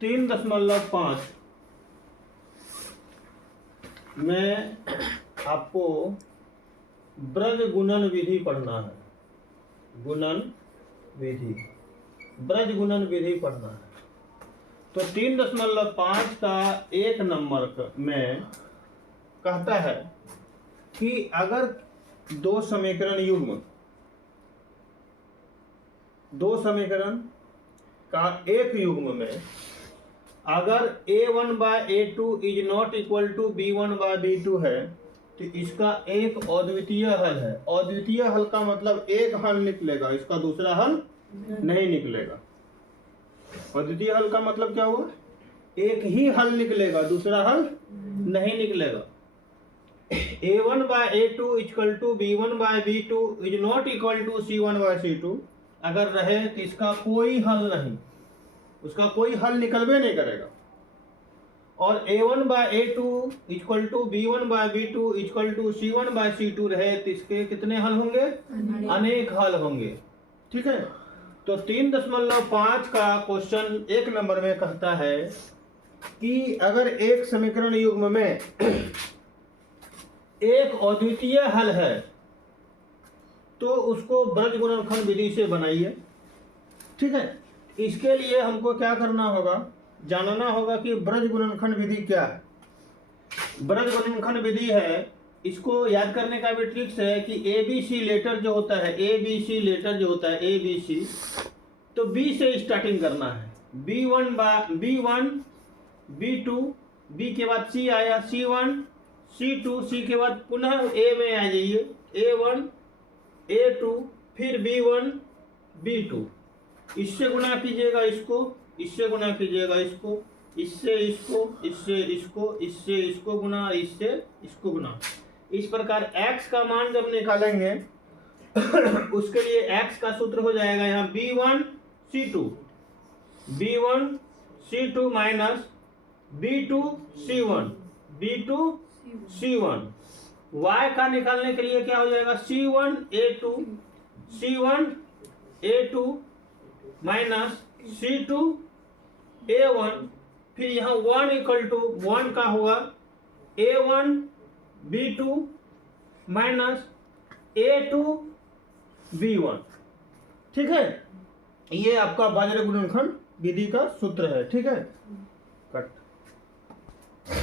3.5 में आपको ब्रज गुणन विधि पढ़ना है। गुणन विधि, ब्रज गुणन विधि पढ़ना है। तो 3.5 का 1 नंबर में कहता है कि अगर दो समीकरण युग्म, दो समीकरण का एक युग्म में अगर a1/a2 is not equal to b1/b2 है तो इसका एक अद्वितीय हल है। अद्वितीय हल का मतलब एक हल निकलेगा, इसका दूसरा हल नहीं निकलेगा। अद्वितीय हल का मतलब क्या हुआ? एक ही हल निकलेगा, दूसरा हल नहीं निकलेगा। a1/a2 equal to b1/b2 is not equal to c1/c2 अगर रहे तो इसका कोई हल नहीं, उसका कोई हल निकलवे नहीं करेगा। और a1/a2 equal to b1/b2 equal to c1/c2 रहे तो इसके कितने हल होंगे? अनेक हल होंगे। ठीक है, तो 3.5 का क्वेश्चन 1 नंबर में कहता है कि अगर एक समीकरण युग्म में एक अद्वितीय हल है तो उसको ब्रज गुणनखंड विधि से बनाइए। ठीक है, इसके लिए हमको क्या करना होगा? जानना होगा कि ब्रज गुणनखंड विधि क्या है। ब्रज गुणनखंड विधि है, इसको याद करने का भी ट्रिक्स है कि ABC लेटर जो होता है, ABC लेटर जो होता है ABC, तो B से स्टार्टिंग करना है। B1, B2, B के बाद C आया, C1, C2, C के बाद पुनः A में आ जाइए, A1, A2, फिर B1, B2। इससे गुणा कीजिएगा इसको, इससे गुणा कीजिएगा इसको, इससे इसको, इससे इसको, इससे इसको गुणा, इससे इसको गुणा। इस प्रकार x का मान जब निकालेंगे उसके लिए x का सूत्र हो जाएगा यहाँ B1 C2 minus B2 C1 y का निकालने के लिए क्या हो जाएगा? C1 A2 minus C2 A1, फिर यहाँ 1 इक्वल टू 1 का होगा A1 B2 minus A2 B1। ठीक है, ये आपका बाजरे गुणनखंड विधि का सूत्र है। ठीक है, कट।